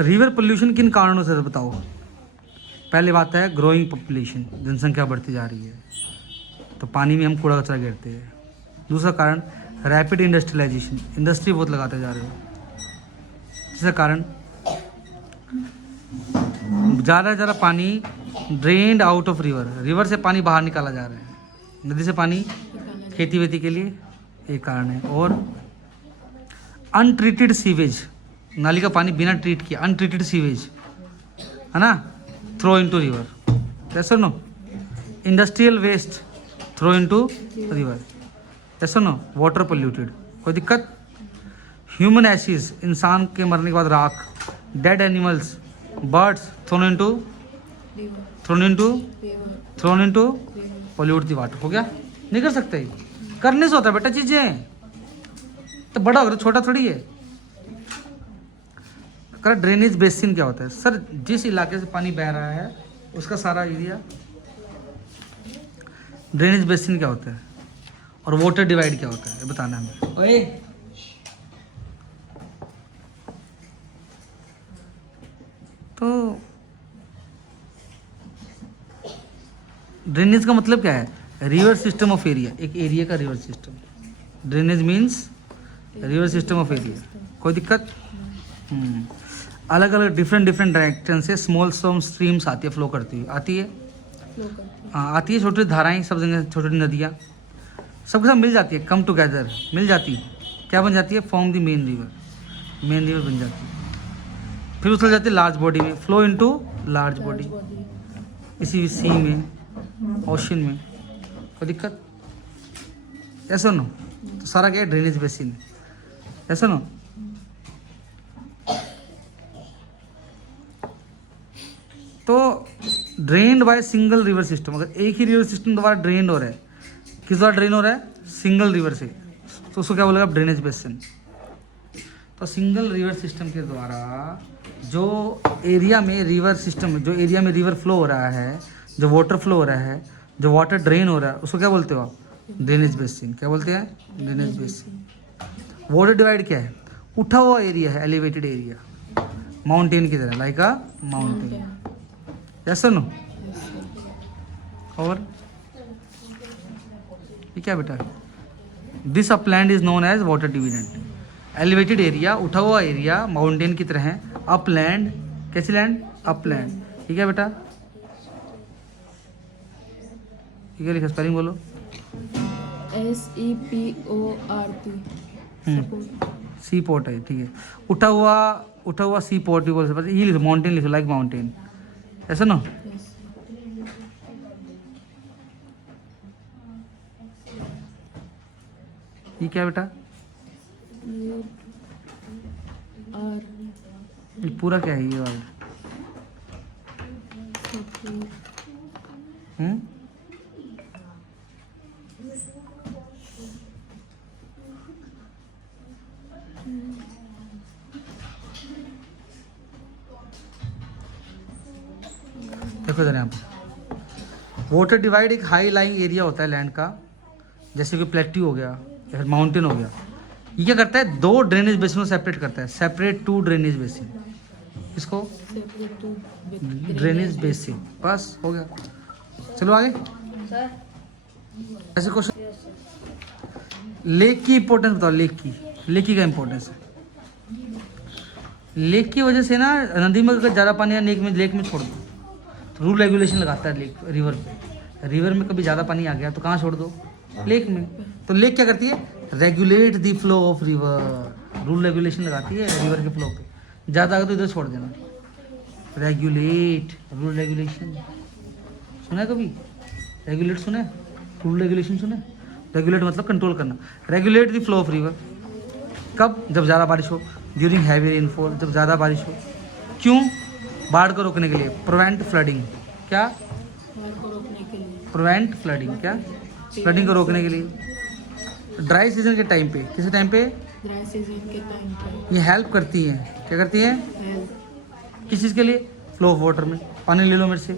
River pollution किन कारणों से बताओ। पहले बात है ग्रोइंग पॉपुलेशन, जनसंख्या बढ़ती जा रही है तो पानी में हम कूड़ा कचरा गिरते हैं। दूसरा कारण रैपिड इंडस्ट्रियलाइजेशन, इंडस्ट्री बहुत लगाते जा रहे हो। तीसरा कारण ज़्यादा से ज़्यादा पानी drained out of river, river से पानी बाहर निकाला जा रहा है, नदी से पानी खेती वेती के लिए, एक कारण है। और अनट्रीटेड सीवेज, नाली का पानी बिना ट्रीट किया, अनट्रीटेड सीवेज है ना, थ्रो इनटू रिवर, यस और no. Industrial waste throw into river, yes और नो। वाटर पोल्यूटेड, कोई दिक्कत। ह्यूमन एसिड, इंसान के मरने के बाद राख, dead animals, birds throne into pollute the water. हो गया, नहीं कर सकते, करने से होता है बेटा चीजें, तो बड़ा हो छोटा थोड़ी है। कर ड्रेनेज बेसिन क्या होता है सर, जिस इलाके से पानी बह रहा है उसका सारा एरिया। ड्रेनेज बेसिन क्या होता है और वाटर डिवाइड क्या होता है, ये बताना है हमें। ओए तो ड्रेनेज का मतलब क्या है, रिवर सिस्टम ऑफ एरिया, एक एरिया का river system. Drainage means river system of area, कोई दिक्कत। अलग अलग डिफरेंट डायरेक्शन से स्मॉल स्ट्रीम्स आती है, फ्लो करती हुई आती है, हाँ आती है। छोटी धाराएं, सब जगह छोटी छोटी नदियाँ सबके साथ मिल जाती है, कम टुगेदर मिल जाती है, क्या बन जाती है, फॉर्म दी मेन रिवर बन जाती है। फिर उछल जाती है लार्ज बॉडी में, फ्लो इनटू लार्ज बॉडी, इसी सी में, ओशन में, कोई दिक्कत, ऐसा नो। तो सारा क्या है, ड्रेनेज बेसिन, ऐसा नो। तो drained by single river system, अगर एक ही रिवर सिस्टम द्वारा ड्रेन हो रहा है, किस द्वारा ड्रेन हो रहा है, सिंगल रिवर से, तो उसको क्या बोलेगा, ड्रेनेज बेसिन। तो सिंगल रिवर सिस्टम के द्वारा जो एरिया में रिवर सिस्टम, जो एरिया में रिवर फ्लो हो रहा है, जो वाटर फ्लो हो रहा है, जो वाटर ड्रेन हो रहा है, उसको क्या बोलते हो आप, ड्रेनेज बेसिन। क्या बोलते हैं, ड्रेनेज बेसिन। वाटर डिवाइड क्या है, उठा हुआ एरिया है, एलिवेटेड एरिया, माउंटेन की तरह, like a mountain, yes no. और ये क्या बेटा, this upland is known as water dividend. Elevated area, उठा हुआ एरिया, माउंटेन की तरह है। अपलैंड, कैसी लैंड, अपलैंड, ठीक है बेटा। ठीक है, लिखा, स्पेलिंग बोलो। SEPORT, सी पोर्ट है, ठीक है। उठा हुआ सी पोर्ट भी बोल सकते, ये लिखो, माउंटेन लिखो, लाइक माउंटेन, ऐसा ना। ये क्या बेटा, ये पूरा क्या है, ये वाला देखो जरा यहाँ पे, वाटर डिवाइड एक हाई लाइंग एरिया होता है लैंड का, जैसे कि प्लेट्यू हो गया या फिर माउंटेन हो गया। ये क्या करता है, दो ड्रेनेज बेसिन को सेपरेट करता है, सेपरेट टू ड्रेनेज बेसिन, इसको ड्रेनेज बेसिन, बस हो गया। चलो आगे, ऐसे क्वेश्चन। लेक की इंपॉर्टेंस बताओ, लेक की क्या इंपॉर्टेंस है। लेक की वजह से ना, नदी में अगर ज़्यादा पानी है, लेक में छोड़ दो, रूल रेगुलेशन लगाता है लेक, रिवर पे। रिवर में कभी ज़्यादा पानी आ गया तो कहाँ छोड़ दो, लेक में। तो लेक क्या करती है, regulate the flow of river, rule regulation लगाती है रिवर के फ्लो पे। ज़्यादा आगे तो इधर छोड़ देना, रेगुलेट, रूल रेगुलेशन सुना है कभी, रेगुलेट सुना है, रूल रेगुलेशन सुना है। रेगुलेट मतलब कंट्रोल करना, regulate the flow of river. कब, जब ज़्यादा बारिश हो, ड्यूरिंग हैवी रेनफॉल, जब ज़्यादा बारिश हो। क्यों, बाढ़ को रोकने के लिए, प्रिवेंट फ्लडिंग, क्या, प्रिवेंट फ्लडिंग, क्या, फ्लडिंग को रोकने के लिए। ड्राई सीजन के टाइम पे, किस टाइम पे, ड्राई सीजन के टाइम पे ये हेल्प करती है, क्या करती है, किस चीज़ के लिए, फ्लो ऑफ वाटर में। पानी ले लो मेरे से,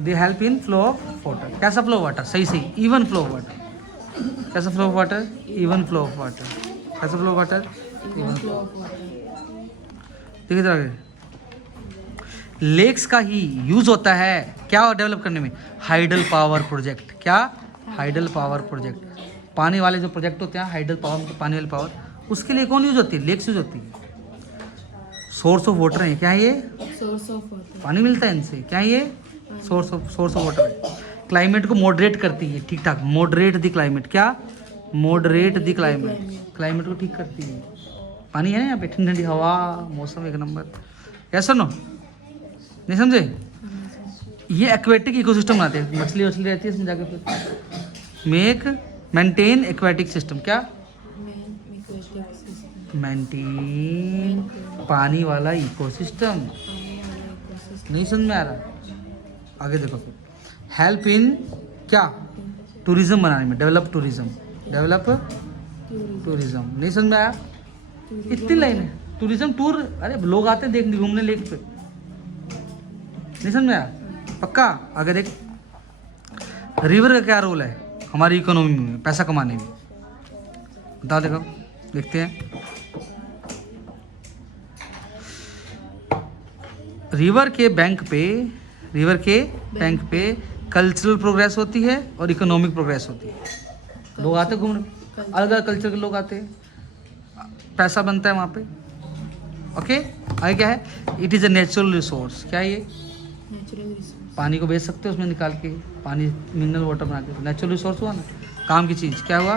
they help in flow of water. कैसा फ्लो ऑफ वाटर, सही, इवन फ्लो ऑफ वाटर। कैसा flow of water, even flow of water. कैसे flow water, Even flow of water. देखिए इधर आगे। लेक्स का ही यूज होता है क्या डेवलप करने में, हाइडल पावर प्रोजेक्ट। क्या, हाइडल पावर प्रोजेक्ट, पानी वाले जो प्रोजेक्ट होते हैं हाइडल पावर, पानी वाली पावर, उसके लिए कौन यूज होती है, लेक्स यूज होती है। सोर्स ऑफ वाटर है क्या ये, Source of water. पानी मिलता है इनसे, क्या ये सोर्स ऑफ वाटर है। क्लाइमेट को मॉडरेट करती है, ठीक ठाक, मॉडरेट द क्लाइमेट, क्या, मॉडरेट द क्लाइमेट, क्लाइमेट को ठीक करती है। पानी है ना यहाँ पे, ठंडी ठंडी हवा, मौसम एक नंबर। कैसा नो, नहीं समझे। ये एक्वेटिक इकोसिस्टम बनाते हैं, मछली वछली रहती है इसमें जाके, फिर मेक मेंटेन एक्वेटिक सिस्टम, क्या, Aquatic system. मेंटेन पानी वाला इकोसिस्टम। पानी वाला ecosystem. नहीं समझ में आ रहा, आगे देखो फिर। हेल्प इन क्या, टूरिज्म बनाने में, develop tourism, develop Tourism. Tourism. नहीं समझ में आया, Tourism. इतनी लाइन है। टूरिज्म टूर, अरे लोग आते हैं देखने घूमने लेक पे, नहीं समझ में आया, पक्का। आगे देख, रिवर का क्या रोल है हमारी इकोनॉमी में, पैसा कमाने में, बता देखो, देखते हैं। रिवर के बैंक पे कल्चरल प्रोग्रेस होती है और इकोनॉमिक प्रोग्रेस होती है। लोग आते घूमने, अलग अलग कल्चर के लोग आते हैं, पैसा बनता है वहाँ पे। ओके, आगे क्या है, it is a natural resource, क्या है ये, Natural resource. पानी को बेच सकते हो उसमें निकाल के, पानी मिनरल वाटर बना के, नेचुरल रिसोर्स हुआ ना, काम की चीज़, क्या हुआ,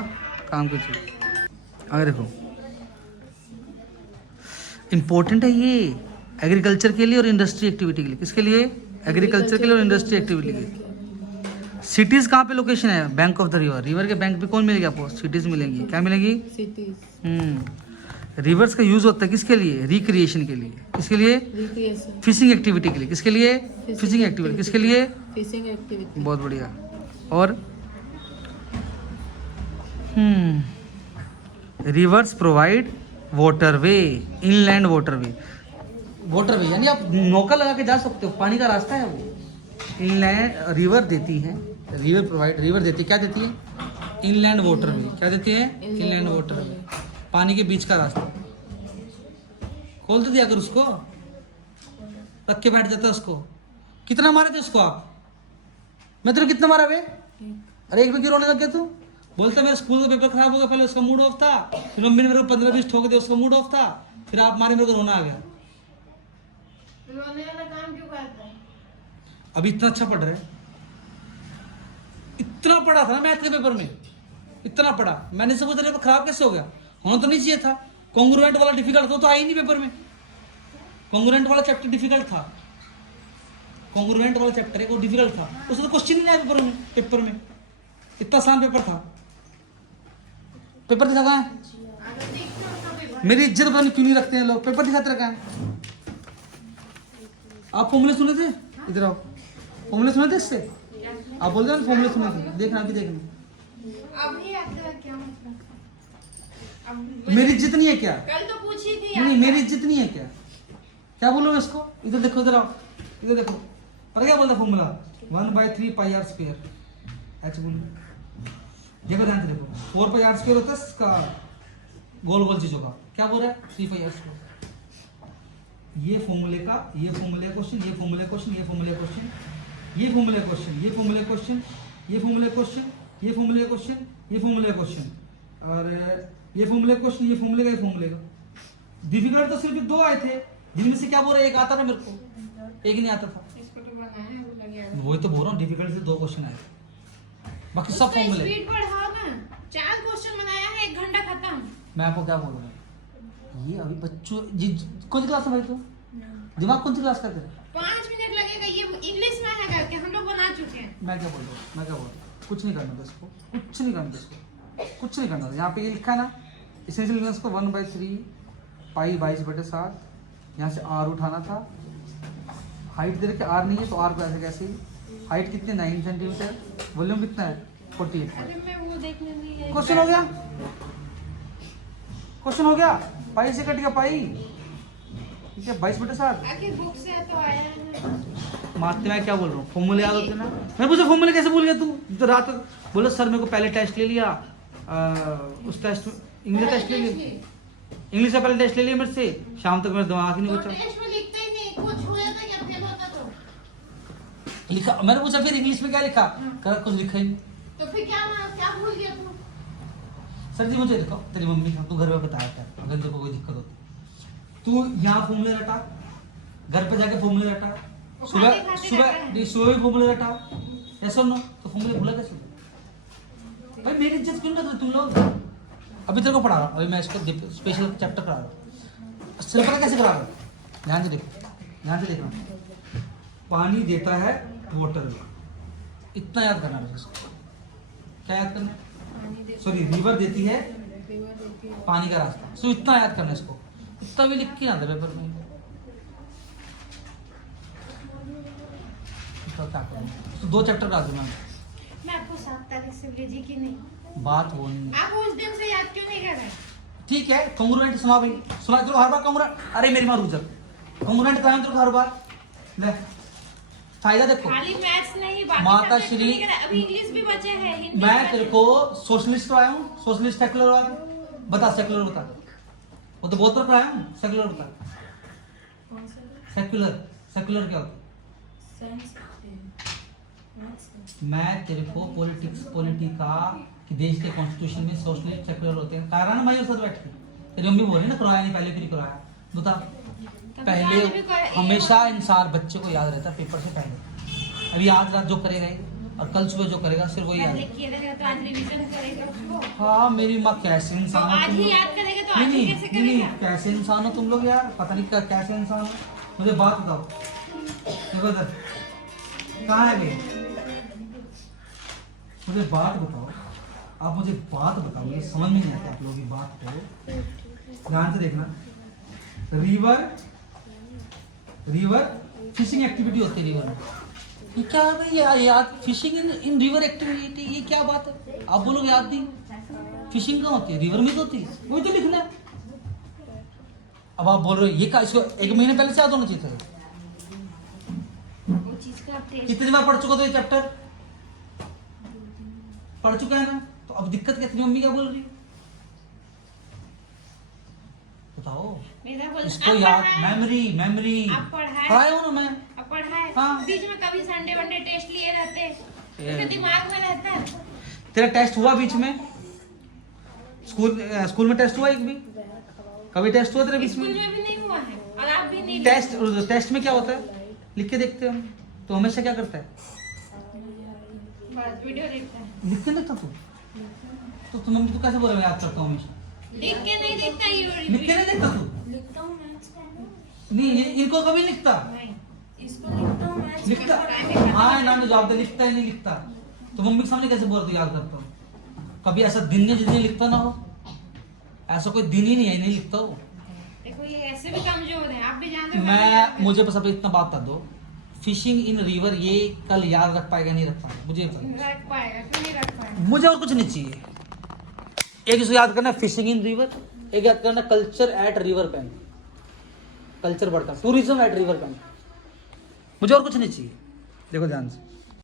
काम की चीज़। आगे देखो, इम्पोर्टेंट है ये एग्रीकल्चर के लिए और इंडस्ट्री एक्टिविटी के लिए, किसके लिए, एग्रीकल्चर के लिए और इंडस्ट्री एक्टिविटी के लिए। सिटीज़ कहाँ पे लोकेशन है, bank of the river, river के बैंक पे कौन मिलेगी आपको, सिटीज़ मिलेंगी, क्या मिलेंगी। Cities. रिवर्स का यूज़ होता है किसके लिए, रिक्रिएशन के लिए, किसके लिए, Recreation. फिशिंग एक्टिविटी के लिए, किसके लिए, फिशिंग एक्टिविटी, किसके लिए, Fishing activity. बहुत बढ़िया। और reverse provide waterway, inland waterway, waterway यानी आप नौका लगा के जा सकते हो, पानी का रास्ता है वो। इनलैंड रिवर देती है, रिवर प्रोवाइड, रिवर देती है, क्या देती है, इनलैंड वाटरवे, क्या देती है, इनलैंड वाटरवे, पानी के बीच का रास्ता। खोल तो दिया कर उसको, रख के बैठ जाता है उसको। कितना मारे थे उसको आप, मैं तेरे कितना मारा बे, अरे एक भी रोने लग गया तू, बोलता मेरा स्कूल का पेपर खराब हो गया, पहले उसका मूड ऑफ था, फिर मम्मी ने मेरे को 15-20 ठोक दिया, उसका मूड ऑफ था, फिर आप मारे, मेरे को रोना आ गया। रोने वाला काम क्यों करता है? अभी इतना अच्छा पढ़ रहा है, इतना पढ़ा था ना मैथ के पेपर में, इतना पढ़ा, मैंने सोचा तेरे पेपर खराब कैसे हो गया, होना तो नहीं चाहिए था। कॉन्ग्रुएंट वाला डिफिकल्ट था, तो आई नहीं पेपर में, कॉन्ग्रुएंट वाला चैप्टर डिफिकल्ट था, कॉन्ग्रुएंट वाला चैप्टर है वो डिफिकल्ट था, उसमें तो क्वेश्चन ही नहीं आया पेपर में, इतना आसान पेपर था। पेपर दिखा कहाँ है, मेरी इज्जत पता नहीं क्यों नहीं रखते हैं लोग, पेपर दिखाते रखा है। आप फॉर्मूले सुने थे, इधर आओ, फॉर्मूले सुने थे इससे, आप बोल रहे हो फॉर्मूले सुने थे, देखना अभी देखना। अभी आता है क्या मतलब? मेरी इज्जत नहीं है क्या, कल तो पूछी थी नहीं मेरी इज्जत नहीं है क्या, क्या बोलो मैं इसको, इधर देखो, इधर आओ, इधर देखो, पता क्या बोलता फॉर्मूला, 1/3 पाई आर स्क्वायर, ऐसे बोलो, देखो ध्यान से देखो, 4 पाई आर स्क्वायर होता है इसका, गोल गोल चीजों का, क्या बोल रहा है 3 पाई आर स्क्वायर। ये फॉर्मूले का, ये फॉर्मूले क्वेश्चन, ये फॉर्मूले क्वेश्चन, ये फॉर्मूले क्वेश्चन, ये फॉर्मूले क्वेश्चन, ये फॉर्मूले क्वेश्चन, ये फॉर्मूले क्वेश्चन, ये फॉर्मूले क्वेश्चन, ये फॉर्मूले क्वेश्चन, और ये फॉर्मूले क्वेश्चन, ये फॉर्मूले का, ये फॉर्मूले का। डिफिकल्ट तो सिर्फ 2 आए थे, जिनमें से क्या बोल रहे, एक आता था मेरे को, एक नहीं आता था, इसको तो बनाया है, वो लग गया। वही तो बोल रहा हूँ, डिफिकल्ट से 2 क्वेश्चन आए, बाकी सब फॉर्मूले। स्पीड बढ़ाओ ना, 4 क्वेश्चन बनाया है, 1 घंटा खत्म। मैं आपको क्या बोल रहा हूँ, ये अभी बच्चों, कौन सी क्लास है भाई तू, दिमाग कौन सी क्लास का तेरा, 5 मिनट लगेगा, ये इंग्लिश में है करके हम लोग बना चुके हैं। मैं क्या बोल रहा हूँ, मैं क्या बोल रहा हूँ, कुछ नहीं करना था इसको, कुछ नहीं करना था इसको, कुछ नहीं करना था। यहाँ पे ये लिखा है ना, इसमें से इसको 1/3 पाई 22/7, यहाँ से आर उठाना था, हाइट दे रखे आर नहीं है तो आर को ऐसे कैसे, हाइट कितनी 9 सेंटीमीटर, वॉल्यूम कितना है 48। अरे मैं वो देखने नहीं गई। क्वेश्चन हो गया, क्वेश्चन हो गया, पाई से कट गया पाई, ठीक है 22/7। आखिर बुक से तो आया है ना। मारते मैं क्या बोल रहा हूँ, फॉर्मूले याद होते ना, मैं पूछा फॉर्मूले कैसे भूल गया तू, तो रात बोलो सर मेरे को पहले टेस्ट ले लिया, उस टेस्ट में इंग्लिश टेस्ट ले लिए, इंग्लिश का पहले टेस्ट ले लिया मेरे से, शाम तक मेरा दिमाग ही नहीं तो बचा। टेस्ट में लिखता ही नहीं, कुछ हुआ था क्या फेल होता तो? लिखा मैंने पूछा फिर इंग्लिश में क्या लिखा, कहा कुछ लिखा ही नहीं। तो फिर क्या भूल गया तू? सर जी मुझे देखो, तेरी मम्मी था, तू घर पे बताया था अगर तेरे को कोई दिक्कत होती, तू यहाँ फॉर्मूले रटा, घर पे जाके फॉर्मूले रटा, वो सुबह खाते सुबह रहता है। नहीं, सुबह भी फॉर्मूले रटा, ऐसा ना तो फॉर्मूले भूला कैसे? भाई मेरी इज्जत क्यों नहीं करते तुम लोग? अभी तेरे को पढ़ा रहा हूँ, अभी मैं इसको स्पेशल चैप्टर करा रहा हूँ। सिर्फ पता कैसे करा रहा हूँ, ध्यान से देखो, ध्यान से देखना। पानी देता है वाटर, इतना याद करना है इसको। क्या याद करना है? सॉरी, रिवर देती है पानी का रास्ता, सो इतना याद करना है इसको। इतना भी लिख के ना दे पेपर में। तो क्या करूं? तो 2 चैप्टर करा दूं मैं आपको 7 तारीख से भेजी कि नहीं? बात वो नहीं। आप उस दिन से याद क्यों नहीं कर रहे? ठीक है, कॉन्ग्रुएंट सुना भाई, सुना तेरे को हर बार कॉन्ग्रुएंट। अरे मेरी माँ रुक जा, कॉन्ग्रुएंट कराएं तेरे को हर बार। ले फायदा देखो, खाली मैथ्स नहीं, बाकी माता subject श्री- नहीं कर रहे। अभी इंग्लिश भी बचे हैं, हिंदी मैं भी तेरे बचे को सोशलिस्ट कराया हूँ, सोशलिस्ट सेकुलर वाला बता, सेकुलर बता। वो तो बहुत बार कराया हूँ, सेकुलर बता। सेकुलर, सेकुलर क्या होता है? मैं तेरे को पॉलिटिका कि देश के कॉन्स्टिट्यूशन में सोशलिस्ट सेकुलर होते हैं, कारण मैं साथ बैठ के तेरी मम्मी बोल रही ना कराया नहीं, पहले फिर कराया। बता, तब पहले बाद में कोई- हमेशा इंसान बच्चे को याद रहता है पेपर से पहले। अभी आज रात जो करेगा ये, और कल सुबह जो करेगा सिर्फ वही याद पहले है। किया रहेगा तो आज रिवीजन करेगा उसको। हाँ मेरी माँ कैसे तो इंसान हो आज तुम ही लोग। याद करेगा तो नहीं आज ही नहीं कैसे नहीं, करेगा? कैसे इंसान हो तुम लोग यार, पता नहीं कैसे इंसान हो। मुझे बात बताओ, देखो इधर कहाँ है भाई, मुझे बात बताओ, आप मुझे बात बताओ, ये समझ में नहीं आता आप लोगों की बात को। ध्यान से देखना, रिवर फिशिंग एक्टिविटी होती है रिवर में। ये क्या है यार, याद फिशिंग इन रिवर एक्टिविटी, ये क्या बात है? आप बोलोगे याद नहीं, फिशिंग कहाँ होती है? रिवर में तो होती है, वही तो लिखना है। अब आप बोल रहे हो ये क्या, इसको 1 महीने पहले से याद होना चाहिए था। वो चीज का टेस्ट कितनी बार पढ़ चुका तो ये चैप्टर पढ़ चुका है ना, तो अब दिक्कत क्या? तेरी मम्मी क्या बोल रही है बताओ। मेरा बोल इसको आप याद, पढ़ाए? मेमोरी आप पढ़ाए? पढ़ाए हो ना मैं। अब पढ़ाए? हाँ। बीच में कभी संडे वनडे टेस्ट लिए रहते, उसके दिमाग में रहता है। तेरा टेस्ट हुआ बीच में? स्कूल में टेस्ट हुआ एक भी? कभी टेस्ट हुआ तेरे बीच स्कूल में? में भी नहीं हुआ है और आप भी नहीं। टेस्ट में क्या होता है? लिख के देखते हैं हम, तो हमेशा क्या करता है? बस वीडियो देखता है। लिख के देखता तू, तो तुम मम्मी तो कैसे बोल रहे याद करता हूँ हमेशा? लिख के नहीं देखता ये लिख के नहीं देखता तू? लिखता हूँ मैथ्स का। नहीं इनको कभी लिखता नहीं, इसको लिखता हूँ मैथ्स लिखता हाँ नाम तो जवाब दे, लिखता ही नहीं लिखता। तो मम्मी के सामने कैसे बोल रहे याद करता हूँ? कभी ऐसा दिन नहीं जिस दिन लिखता ना हो, ऐसा कोई दिन ही नहीं है नहीं लिखता हो। देखो ये ऐसे भी कमजोर है, आप भी जानते हो। मुझे बस अब इतना बात बता दो, फिशिंग इन रिवर ये कल याद रख पाएगा नहीं रख पाएगा मुझे पता। रख पाएगा क्यों नहीं रख पाएगा? मुझे और कुछ नहीं चाहिए। एक इसको याद करना फिशिंग इन रिवर, एक याद करना culture eight river bank, culture बढ़ता टूरिज्म एट रिवर बैंक। मुझे और कुछ नहीं चाहिए। देखो ध्यान से,